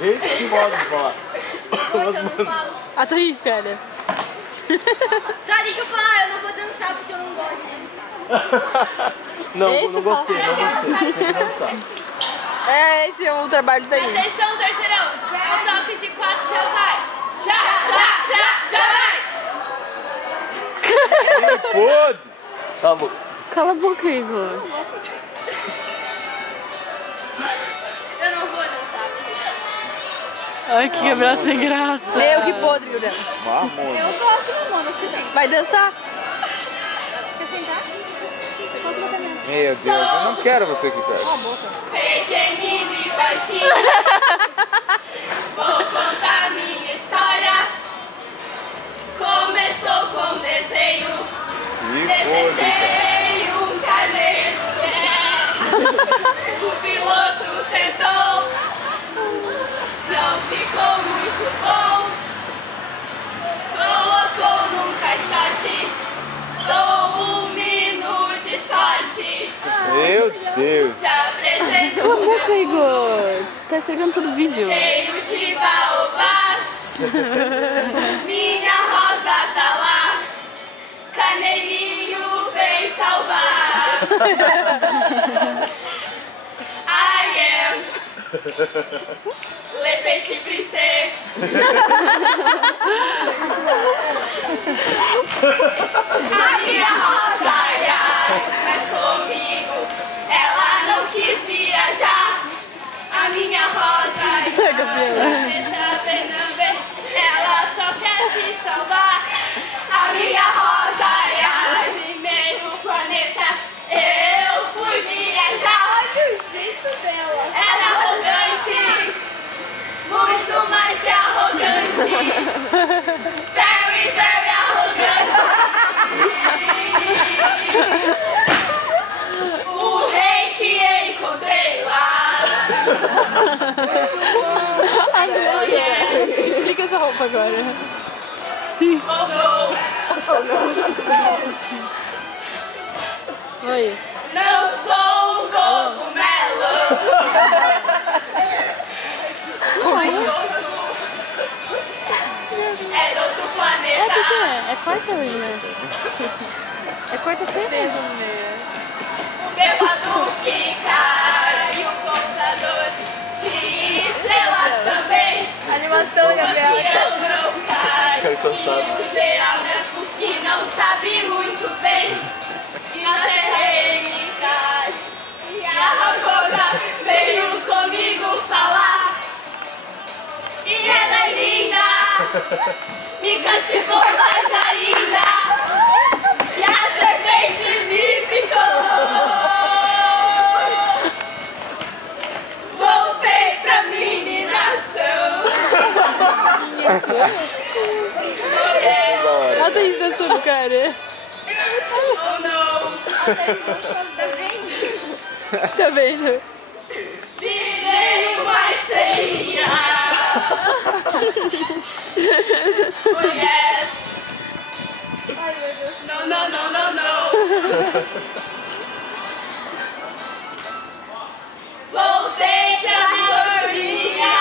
jeito que modo de falar. Eu não falo. A Thaís, cara. Tá, deixa eu falar, eu não vou dançar porque eu não gosto de dançar. Não, Esse não gostei, não gostei. Tem que dançar. É, esse é o trabalho da Thaís. Atenção, terceirão. É o toque de 4, já vai. Já vai. Ih, podre! Tá bom. Cala a boca, Igor. Eu não vou dançar. Ai, que quebrado sem graça. Meu, que podre, Juliana. Vamos. Eu gosto, mano, você tem. Vai dançar? Quer sentar? Meu Deus, eu não quero você que faz. Pequenino e baixinho. Vou contar minha história. Começou com desenho. Que podre, Desejei um carneiro. O piloto tentou. Não ficou muito bom. Colocou num caixote. Sou um menino de sorte. Meu Deus. Te apresento Cala a boca, meu Igor. Tá estragando todo o vídeo. cheio de baobás. Minha rosa tá lá. Carneirinho vem salvar. I am Le Petit Princess. A minha rosa, mas comigo ela não quis viajar. A minha rosa, ela só quer se salvar. A minha rosa, primeiro planeta, eu fui viajar. Era arrogante, muito mais que arrogante. Very, very arrogante. O rei que encontrei lá. Explica essa roupa agora. Sim. Oh no, Oi. não sou um cogumelo. É de outro É planeta. porque é quarta hoje, né? É quarta-feira? O bêbado que cai e o computador de estrelas também. Animação, Gabriel. O avião não cai. Quero cansado. E o geógrafo que não sabe muito bem. E na terra ele cai. E a raposa veio comigo falar. E ela é linda. Me cativou mais ainda. E a serpente me picou. Voltei pra meninação. A Thaís dançando, cara. Oh não. Tá vendo? Virei uma estrelinha. Oh yes. Ai, meu Deus. No, no, no, no, no. Voltei pra minha florzinha.